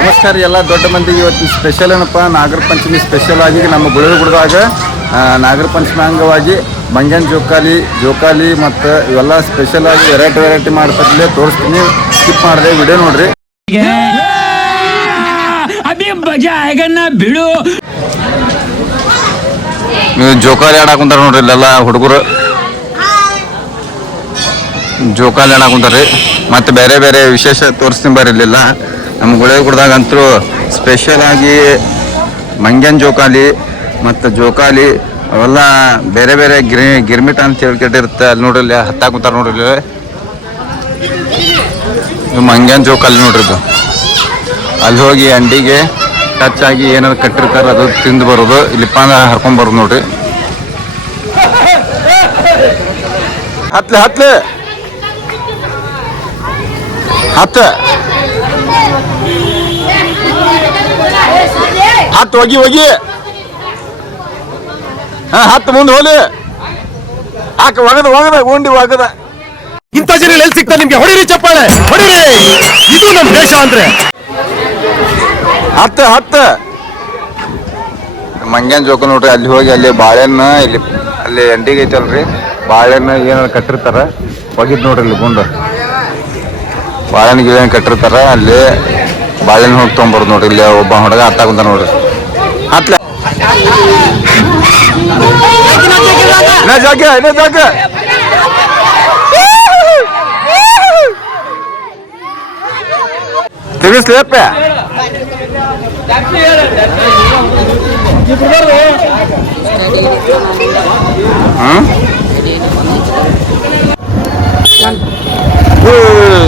ನಮಸ್ಕಾರ ಎಲ್ಲ ದೊಡ್ಡ ಮಂದಿಗೆ. ಇವತ್ತು ಸ್ಪೆಷಲ್ ಏನಪ್ಪ, ನಾಗರ ಪಂಚಮಿ ಸ್ಪೆಷಲ್ ಆಗಿ ನಮ್ಮ ಗುಳಗುಡ್ದಾಗ ನಾಗರ ಪಂಚಮಿ ಅಂಗವಾಗಿ ಮಂಗ್ಯಾನ್ ಜೋಕಾಲಿ ಮತ್ತು ಇವೆಲ್ಲ ಸ್ಪೆಷಲ್ ಆಗಿ ವೆರೈಟಿ ಮಾಡ್ತಾರೆ. ತೋರಿಸ್ತೀನಿ, ಸ್ಕಿಪ್ ಮಾಡಿದೆ ವಿಡಿಯೋ ನೋಡ್ರಿ. ಬಿಡು ಜೋಕಾಲಿ ಆಡಾಕ್ ಕುಂತಾರ ನೋಡ್ರಿ. ಇಲ್ಲೆಲ್ಲ ಹುಡುಗರು ಜೋಕಾಲಿ ಆಡಾಕ್ ಕುಂತಾರ್ರಿ. ಮತ್ತು ಬೇರೆ ಬೇರೆ ವಿಶೇಷ ತೋರಿಸ್ತೀನಿ ಬರ್ರಿ. ಇಲ್ಲೆಲ್ಲ ನಮ್ಮ ಗುಳಗುಡ್ದಾಗ ಅಂತೂ ಸ್ಪೆಷಲ್ ಆಗಿ ಮಂಗ್ಯಾನ್ ಜೋಕಾಲಿ ಮತ್ತು ಜೋಕಾಲಿ ಅವೆಲ್ಲ ಬೇರೆ ಬೇರೆ ಗಿರ್ಮಿಟ್ ಅಂತ ಹೇಳ್ಕೊಂಡಿರುತ್ತೆ. ಅಲ್ಲಿ ನೋಡ್ರಿ, ಇಲ್ಲಿ ಹತ್ತಾಕ್ ಕುಂತಾರ ನೋಡ್ರಿ. ಇಲ್ಲಿ ಮಂಗ್ಯಾನ್ ಜೋಕಾಲಿ ನೋಡ್ರಿ. ಇದು ಅಲ್ಲಿ ಹೋಗಿ ಅಂಡಿಗೆ ಟಚ್ ಆಗಿ ಏನಾದ್ರು ಕಟ್ಟಿರ್ತಾರೆ, ಅದು ತಿಂದು ಬರೋದು. ಇಲ್ಲಿ ಪಾನ ಹರ್ಕೊಂಡ್ ಬರೋದು ನೋಡ್ರಿ. ಹತ್ಲೆ ಹತ್ತು ಹೋಗಿ ಹತ್ತು ಮುಂದೆ ಹೋಲಿ ಹಾಕ ಒಗದ ಉಂಡಿ ಒಗದ. ಇಂಥ ಜನ ಎಲ್ಲಿ ಸಿಗ್ತಾ ನಿಮ್ಗೆ? ಹೊಡಿರಿ ಚಪ್ಪಾಳೆ, ಹೊಡಿರಿ. ಇದು ನಮ್ಮ ದೇಶ ಅಂದ್ರೆ. ಹತ್ತು ಮಂಗ್ಯಾನ್ ಜೋಕ ನೋಡ್ರಿ. ಅಲ್ಲಿ ಹೋಗಿ ಅಲ್ಲಿ ಬಾಳೆಹಣ್ಣು ಅಲ್ಲಿ ಅಂಡಿಗೆ ಐತಲ್ರಿ, ಬಾಳೆಹಣ್ಣು ಏನಾರು ಕಟ್ಟಿರ್ತಾರ, ಒಗಿದ್ ನೋಡ್ರಿ. ಇಲ್ಲಿ ಗುಂಡು ಬಾಳೆಹಣ್ಣಿಗೆ ಏನು ಕಟ್ಟಿರ್ತಾರ, ಅಲ್ಲಿ ಬಾಳೆಹಣ್ಣು ಹೋಗಿ ತೊಗೊಂಬರೋದು ನೋಡ್ರಿ. ಇಲ್ಲಿ ಒಬ್ಬ ಹುಡುಗ ಹತ್ತಾಕುಂತ ನೋಡ್ರಿ. ಹತ್ಲೆ ಜಾಗ ತಿಳಿಸ್ಲೇಪ.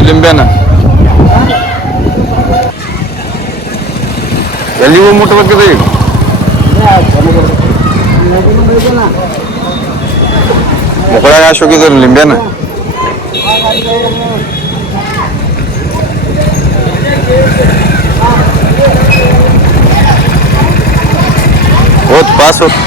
ಲಿಂಬೆನ ಎಲ್ಲಿಗೂ ಮುಟ್ಬೇಕಿದೆ ಈಗ. ಮುಕ್ಕಳ ಯಾಶ್ ಹೋಗಿದ್ರು ಲಿಂಬೆನ. ಹೋತ್ ಪಾಸ್ ಹೋತ್.